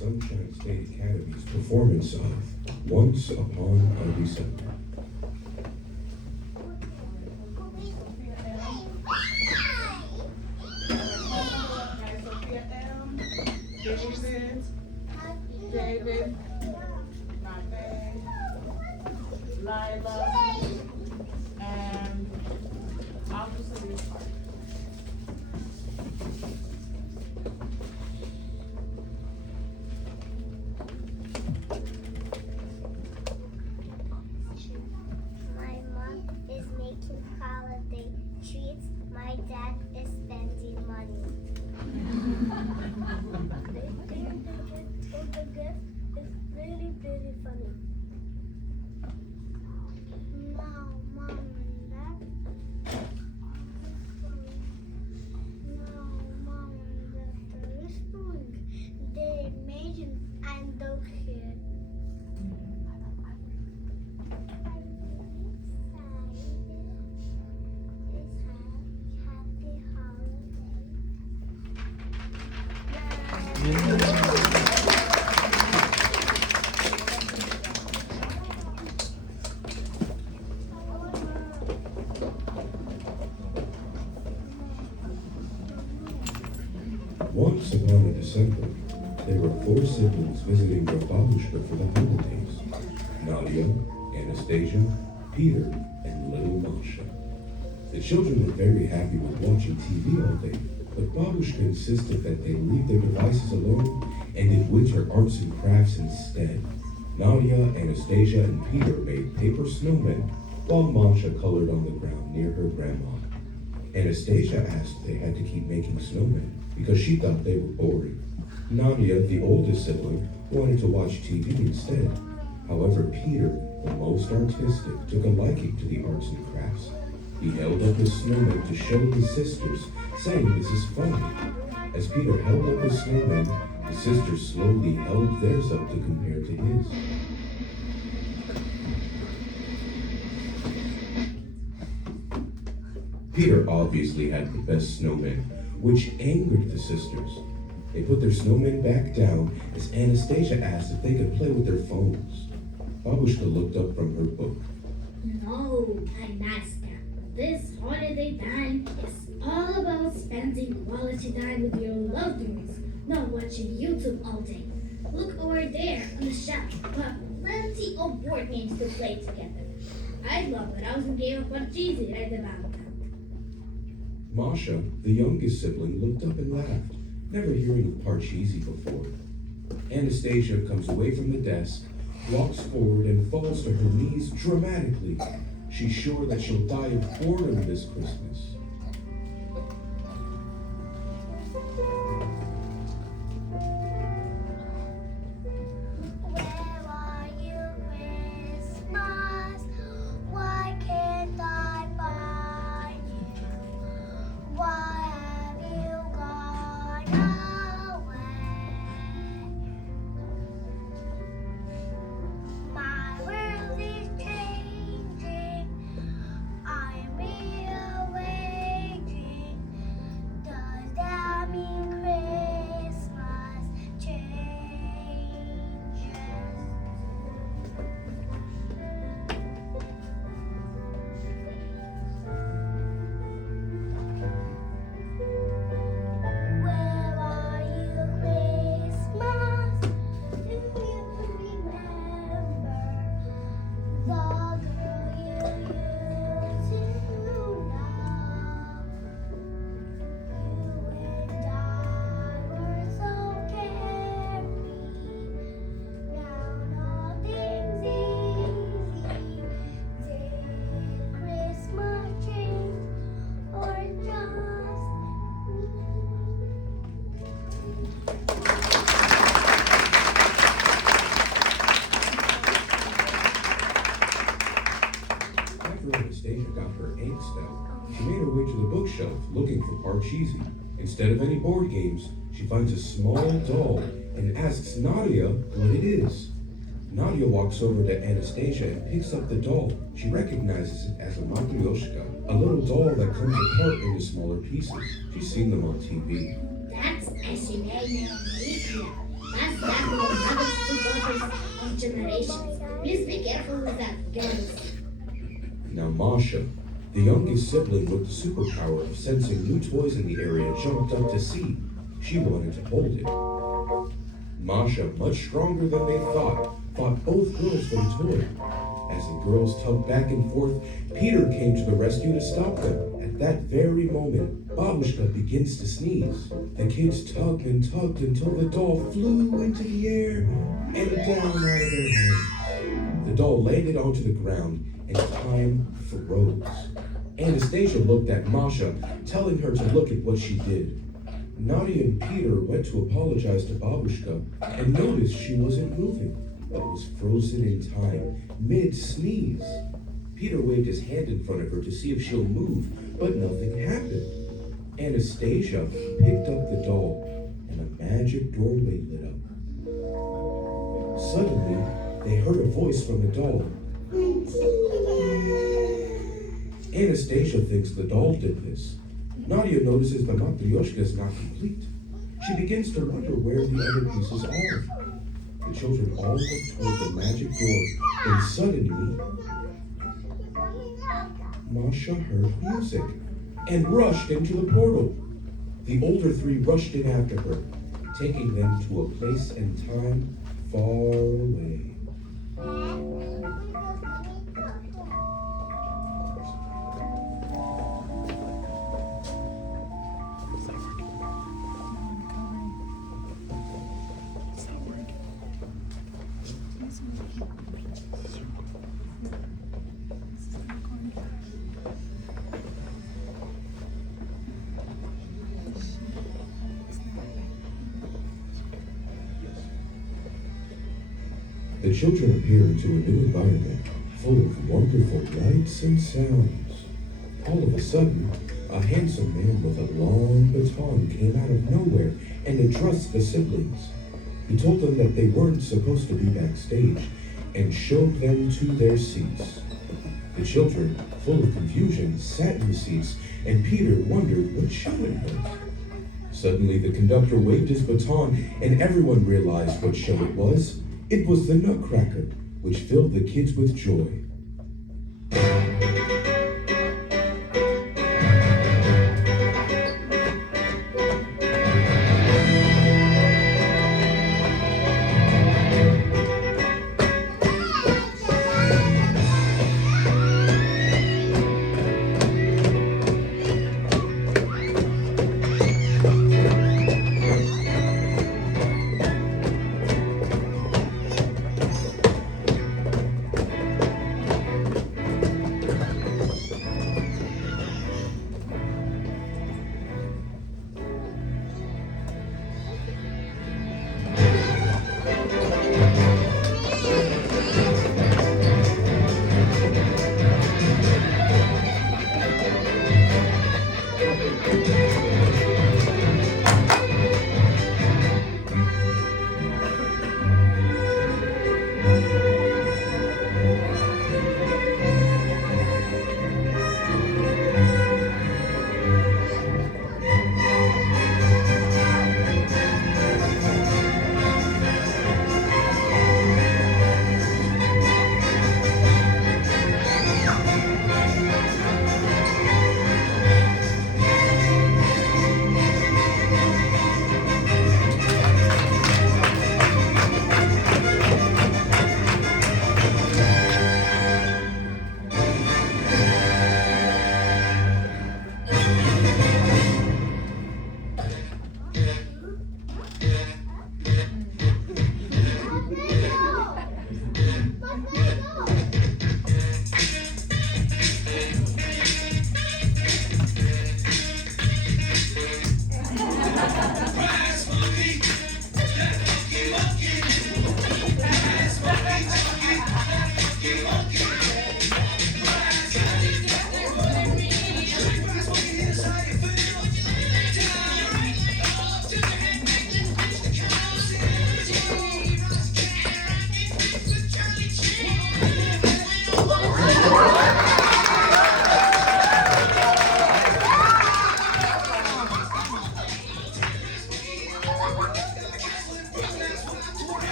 Sunshine State Academy's performance of Once Upon a December. David, Lila, and Officer Richard. My mom is making holiday treats. My dad is spending money. The gift is really, really funny. Now, Mom and Dad. Now, Mom and Dad are whispering. They imagine I don't hear. Once upon a December, there were 4 siblings visiting their babushka for the holidays. Nadia, Anastasia, Peter, and little Masha. The children were very happy with watching TV all day, but babushka insisted that they leave their devices alone and did winter arts and crafts instead. Nadia, Anastasia, and Peter made paper snowmen, while Masha colored on the ground near her grandma. Anastasia asked if they had to keep making snowmen because she thought they were boring. Nadia, the oldest sibling, wanted to watch TV instead. However, Peter, the most artistic, took a liking to the arts and crafts. He held up his snowman to show his sisters, saying this is fun. As Peter held up his snowman, the sisters slowly held theirs up to compare to his. Peter obviously had the best snowman, which angered the sisters. They put their snowmen back down as Anastasia asked if they could play with their phones. Babushka looked up from her book. No, Vanessa. This holiday time is all about spending quality time with your loved ones, not watching YouTube all day. Look over there on the shelf. We have plenty of board games to play together. I'd love a rousing game of Parcheesi right about now. Masha, the youngest sibling, looked up and laughed, never hearing of Parcheesi before. Anastasia comes away from the desk, walks forward, and falls to her knees dramatically. She's sure that she'll die of boredom this Christmas. Where are you, Christmas? Why can't I find you? Why have you gone away? My world is changing. I'm rearranging. Does that mean Christmas changes? Where are you, Christmas? Do you remember the girl you used to love? You and I were so carefree. Now nothing's easy. Did Christmas change or just me? After Anastasia got her angst out, she made her way to the bookshelf looking for Parcheesi. Instead of any board games, she finds a small doll and asks Nadia what it is. Nadia walks over to Anastasia and picks up the doll. She recognizes it as a matryoshka, a little doll that comes apart into smaller pieces. She's seen them on TV. That's Ashina and Lydia. That's that will mothers to daughters of generations. Please be careful with that, girls. Now Masha, the youngest sibling with the superpower of sensing new toys in the area, jumped up to see. She wanted to hold it. Masha, much stronger than they thought, fought both girls for the toy. As the girls tugged back and forth, Peter came to the rescue to stop them. At that very moment, Babushka begins to sneeze. The kids tugged and tugged until the doll flew into the air and down out of their hands. The doll landed onto the ground and time froze. Anastasia looked at Masha, telling her to look at what she did. Nadia and Peter went to apologize to Babushka and noticed she wasn't moving, but was frozen in time, mid-sneeze. Peter waved his hand in front of her to see if she'll move, but nothing happened. Anastasia picked up the doll, and a magic doorway lit up. Suddenly, they heard a voice from the doll. Anastasia thinks the doll did this. Nadia notices the matryoshka is not complete. She begins to wonder where the other pieces are. The children all look toward the magic door, then suddenly, Masha heard music and rushed into the portal. The older three rushed in after her, taking them to a place and time far away. The children appear into a new environment full of wonderful lights and sounds. All of a sudden, a handsome man with a long baton came out of nowhere and addressed the siblings. He told them that they weren't supposed to be backstage and showed them to their seats. The children, full of confusion, sat in the seats, and Peter wondered what show it was. Suddenly, the conductor waved his baton, and everyone realized what show it was. It was the Nutcracker, which filled the kids with joy.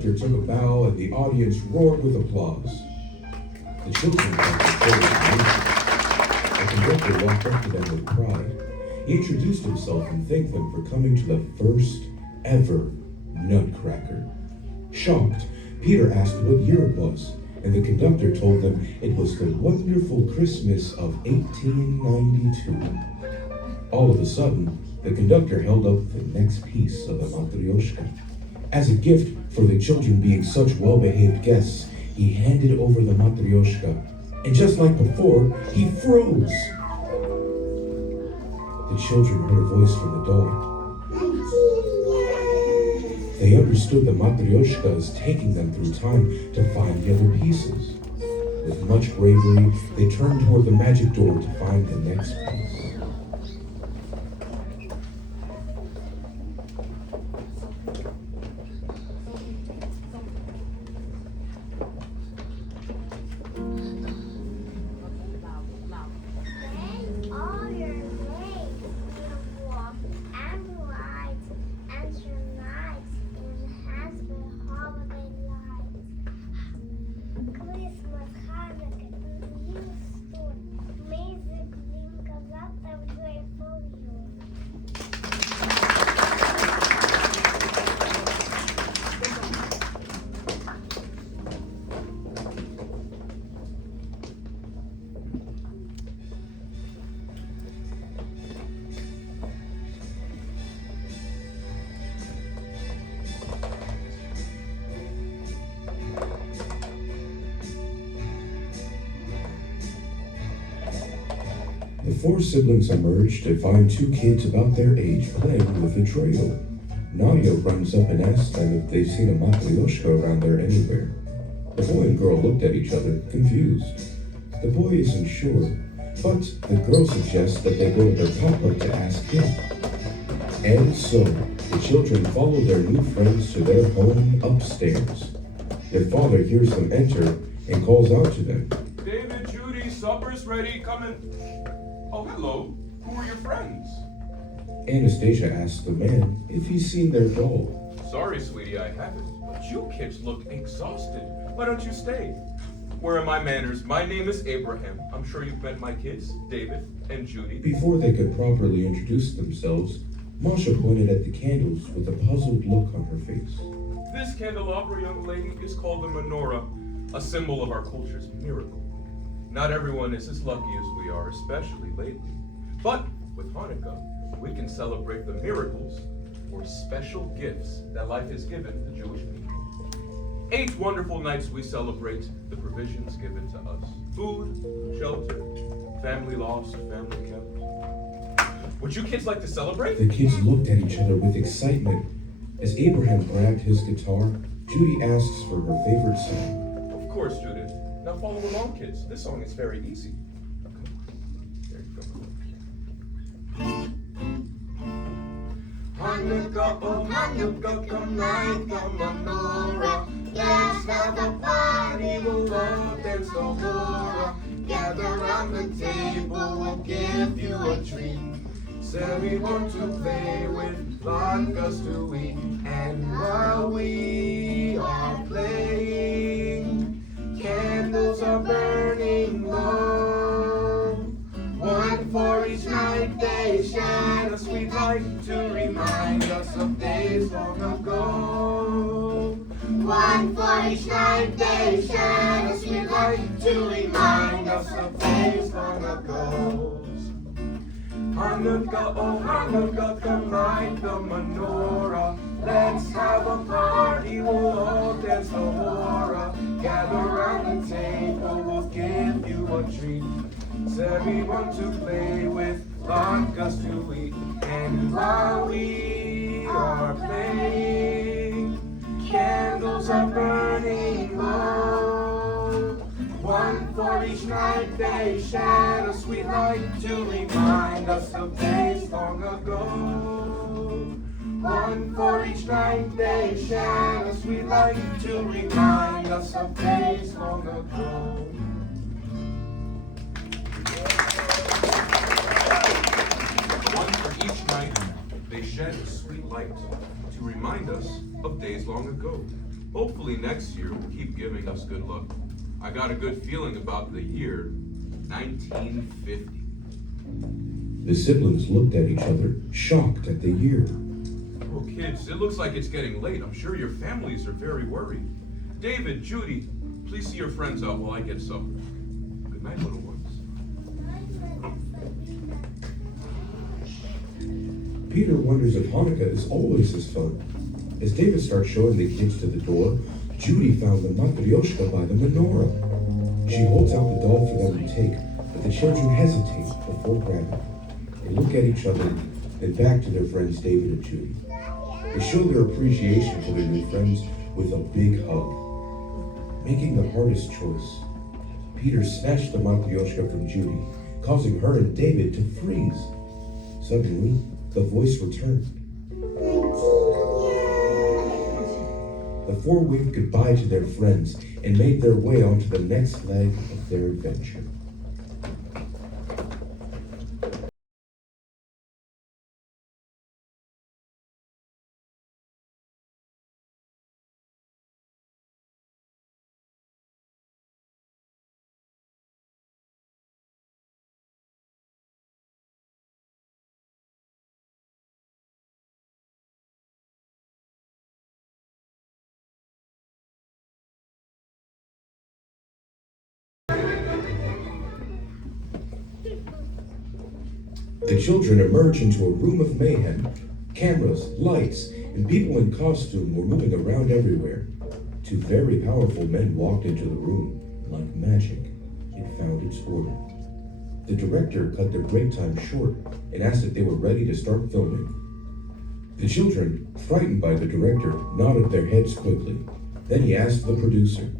conductor took a bow and the audience roared with applause. The children felt the joy. The conductor walked up to them with pride. He introduced himself and thanked them for coming to the first ever Nutcracker. Shocked, Peter asked what year it was, and the conductor told them it was the wonderful Christmas of 1892. All of a sudden, the conductor held up the next piece of the matryoshka. As a gift for the children being such well-behaved guests, he handed over the matryoshka, and just like before, he froze. The children heard a voice from the door. They understood the matryoshka is taking them through time to find the other pieces. With much bravery, they turned toward the magic door to find the next piece. Then all your legs will walk and ride and unite in happy holiday lights. Christmas, Hanukkah, New Store, music, because that's a grateful you. The four siblings emerged to find two kids about their age playing with a trio. Nadia runs up and asks them if they've seen a matryoshka around there anywhere. The boy and girl looked at each other, confused. The boy isn't sure, but the girl suggests that they go to their papa to ask him. And so, the children follow their new friends to their home upstairs. Their father hears them enter and calls out to them. David, Judy, supper's ready. Come in. Oh, hello. Who are your friends? Anastasia asks the man if he's seen their doll. Sorry, sweetie, I haven't. But you kids look exhausted. Why don't you stay? Where are my manners? My name is Abraham. I'm sure you've met my kids, David and Judy. Before they could properly introduce themselves, Masha pointed at the candles with a puzzled look on her face. This candelabra, young lady, is called the menorah, a symbol of our culture's miracle. Not everyone is as lucky as we are, especially lately. But with Hanukkah, we can celebrate the miracles or special gifts that life has given the Jewish people. 8 wonderful nights we celebrate the provisions given to us. Food, shelter, family lost, family kept. Would you kids like to celebrate? The kids looked at each other with excitement. As Abraham grabbed his guitar, Judy asks for her favorite song. Of course, Judith. Now follow along, kids. This song is very easy. There you go. Hanukkah, oh Hanukkah, come light the menorah. Let's have a party, we'll all dance the hora. Gather round the table, we'll give you a treat. Say we want to play with, like us to eat. And while we are playing, candles are burning low. One for each night they shed a sweet light to remind us of days long ago. One for each night they shed a sweet light to remind us of days long ago. Hanukkah, oh Hanukkah, come light the menorah. Let's have a party, we'll all dance the hora. Gather round the table, we'll give you a treat. Say we want to play with, like us to eat. And while we are playing, candles are burning low. One for each night they shed a sweet light to remind us of days long ago. One for each night they shed a sweet light to remind us of days long ago. One for each night they shed a sweet light to remind us of days long ago. Hopefully next year will keep giving us good luck. I got a good feeling about the year 1950. The siblings looked at each other, shocked at the year. Oh, kids, it looks like it's getting late. I'm sure your families are very worried. David, Judy, please see your friends out while I get supper. Good night, little ones. Peter wonders if Hanukkah is always as fun. As David starts showing the kids to the door, Judy found the matryoshka by the menorah. She holds out the doll for them to take, but the children hesitate before grabbing. They look at each other, then back to their friends David and Judy. They show their appreciation for their new friends with a big hug. Making the hardest choice, Peter snatched the matryoshka from Judy, causing her and David to freeze. Suddenly, the voice returned. The four waved goodbye to their friends and made their way onto the next leg of their adventure. The children emerge into a room of mayhem. Cameras, lights, and people in costume were moving around everywhere. Two very powerful men walked into the room. Like magic, it found its order. The director cut their break time short and asked if they were ready to start filming. The children, frightened by the director, nodded their heads quickly. Then he asked the producer.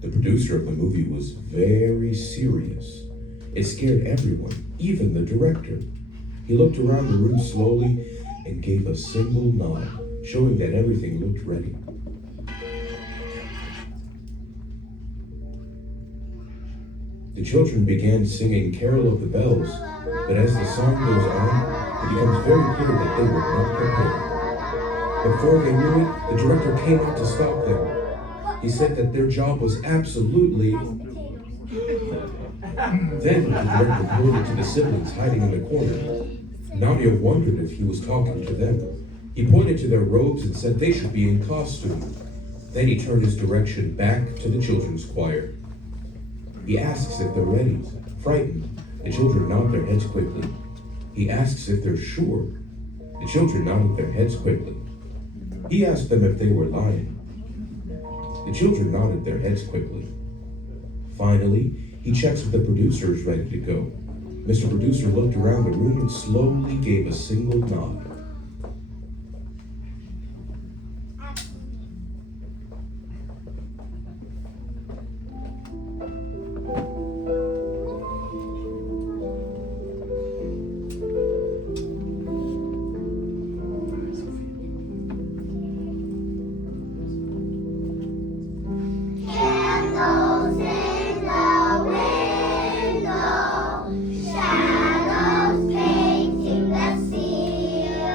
The producer of the movie was very serious. It scared everyone, even the director. He looked around the room slowly and gave a single nod, showing that everything looked ready. The children began singing Carol of the Bells, but as the song goes on, it becomes very clear that they were not prepared. Before they knew it, the director came out to stop them. He said that their job was absolutely... Then the director pointed to the siblings hiding in the corner. Nadia wondered if he was talking to them. He pointed to their robes and said they should be in costume. Then he turned his direction back to the children's choir. He asks if they're ready. Frightened, the children nod their heads quickly. He asks if they're sure. The children nodded their heads quickly. He asked them if they were lying. The children nodded their heads quickly. Finally, he checks if the producer is ready to go. Mr. Producer looked around the room and slowly gave a single nod. Candles in the window, shadows painting the ceiling.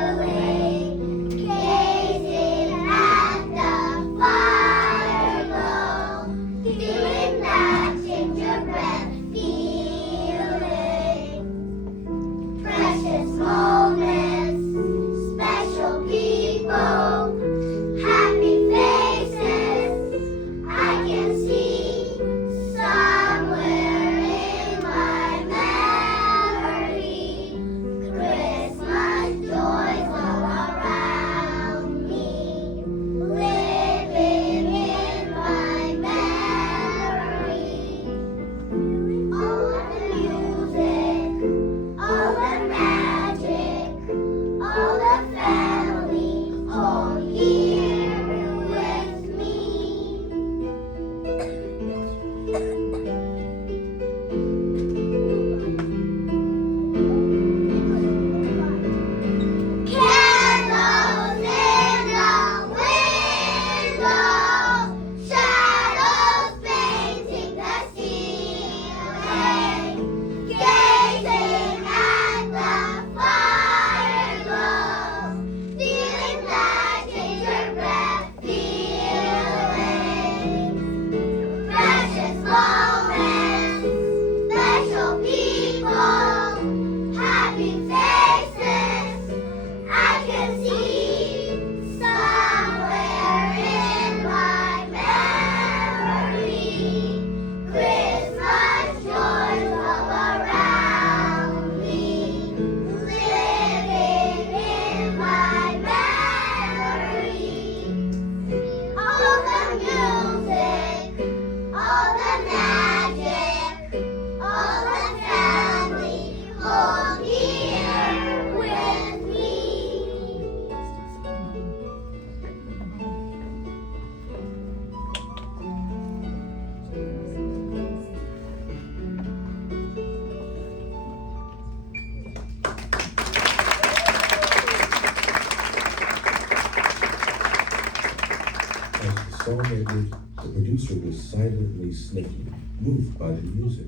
song ended, the producer was silently snicking, moved by the music.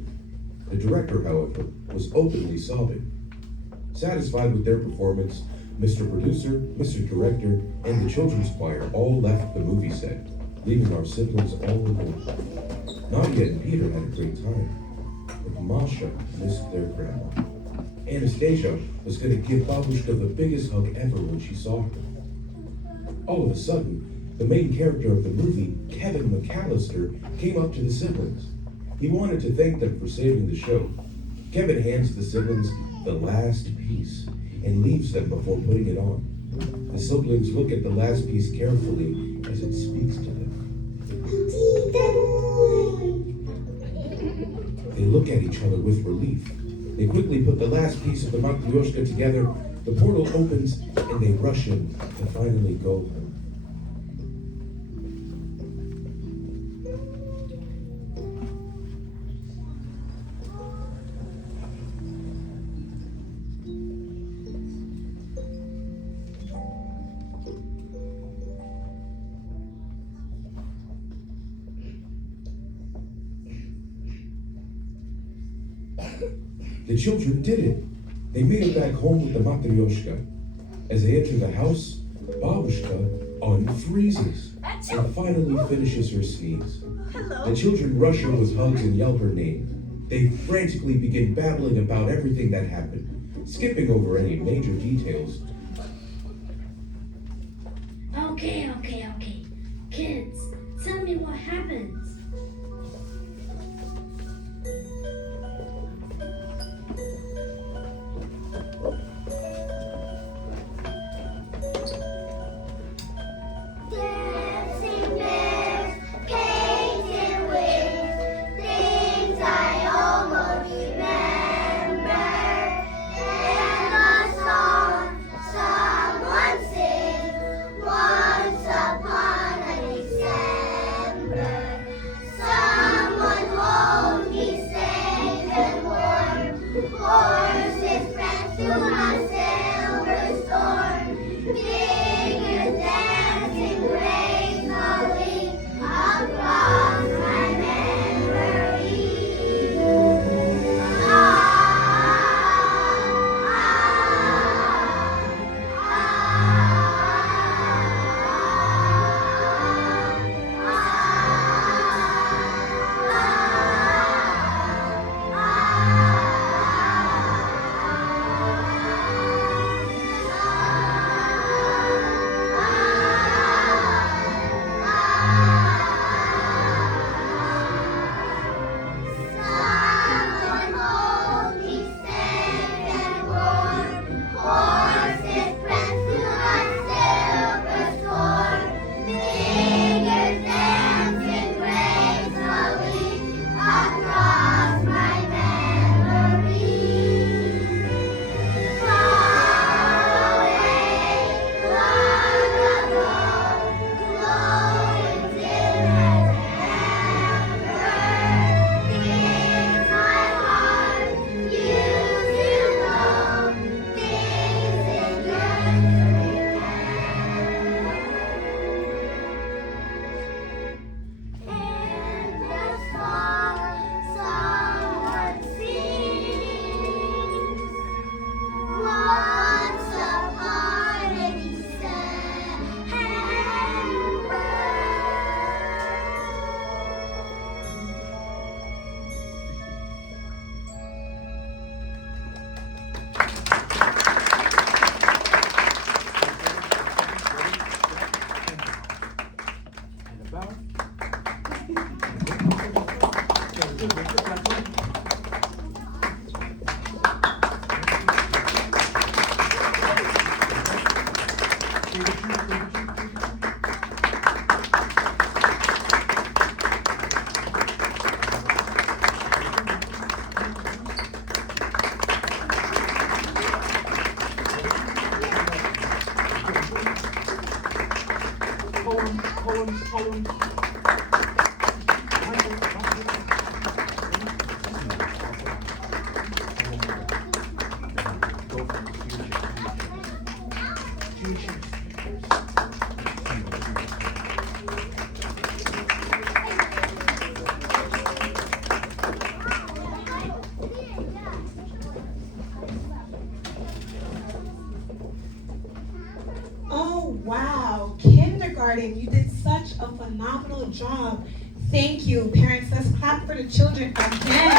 The director, however, was openly sobbing. Satisfied with their performance, Mr. Producer, Mr. Director, and the children's choir all left the movie set, leaving our siblings all alone. Nadia and Peter had a great time, but Masha missed their grandma. Anastasia was going to give Babushka the biggest hug ever when she saw her. All of a sudden, the main character of the movie, Kevin McAllister, came up to the siblings. He wanted to thank them for saving the show. Kevin hands the siblings the last piece and leaves them before putting it on. The siblings look at the last piece carefully as it speaks to them. They look at each other with relief. They quickly put the last piece of the matryoshka together, the portal opens, and they rush in to finally go home. The children did it. They made it back home with the matryoshka. As they enter the house, Babushka unfreezes and finally finishes her sneeze. The children rush her with hugs and yell her name. They frantically begin babbling about everything that happened, skipping over any major details. Okay. Kids, tell me what happens. Dancing bears, painted wings, things I almost remember. And a song someone sings once upon a December. Someone holds me safe and warm. Horses press through my silver storm. Fingers dancing gracefully across my memory. Someone hold me safe and warm. Horses press through my silver storm. Fingers dancing gracefully across my memory. Far away, long ago, glowing silver things my heart used to know, things it yearns to remember. And the song someone sings once upon a December. Wow, kindergarten, you did such a phenomenal job. Thank you, parents. Let's clap for the children again.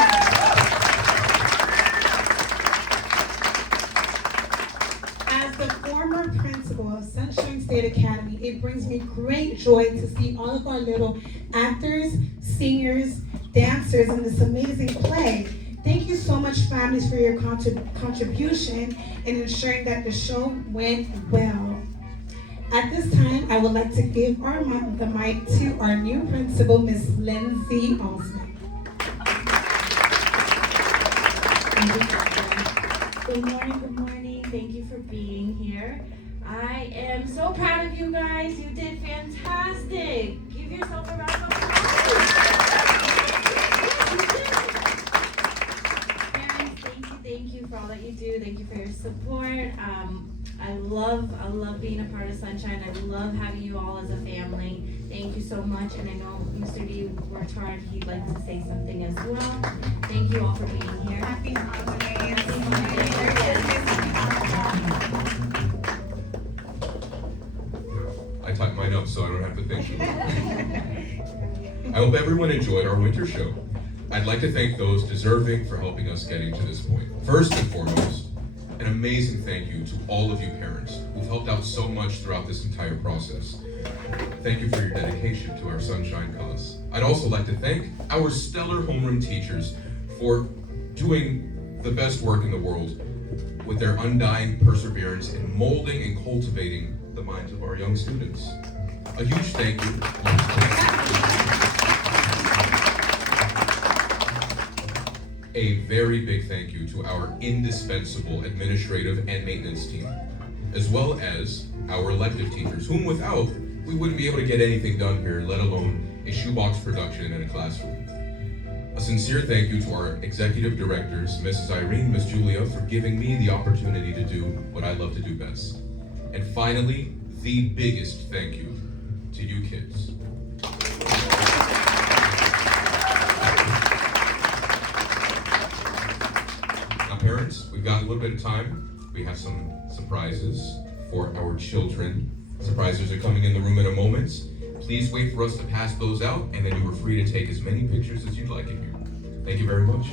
As the former principal of Sunshine State Academy, it brings me great joy to see all of our little actors, singers, dancers in this amazing play. Thank you so much, families, for your contribution in ensuring that the show went well. At this time, I would like to give the mic to our new principal, Ms. Lindsay Osman. Good morning. Thank you for being here. I am so proud of you guys. You did fantastic. Give yourself a round of applause. Parents, thank you for all that you do. Thank you for your support. I love being a part of Sunshine. I love having you all as a family. Thank you so much. And I know Mr. D worked hard. He'd like to say something as well. Thank you all for being here. Happy holidays. I typed mine up so I don't have to think. I hope everyone enjoyed our winter show. I'd like to thank those deserving for helping us getting to this point. First and foremost, an amazing thank you to all of you parents who've helped out so much throughout this entire process. Thank you for your dedication to our Sunshine cause. I'd also like to thank our stellar homeroom teachers for doing the best work in the world with their undying perseverance in molding and cultivating the minds of our young students. A huge thank you. A very big thank you to our indispensable administrative and maintenance team, as well as our elective teachers, whom without, we wouldn't be able to get anything done here, let alone a shoebox production in a classroom. A sincere thank you to our executive directors, Mrs. Irene, Miss Julia, for giving me the opportunity to do what I love to do best. And finally, the biggest thank you to you kids. Now parents, we've got a little bit of time. We have some surprises for our children. Surprises are coming in the room in a moment. Please wait for us to pass those out, and then you are free to take as many pictures as you'd like in here. Thank you very much.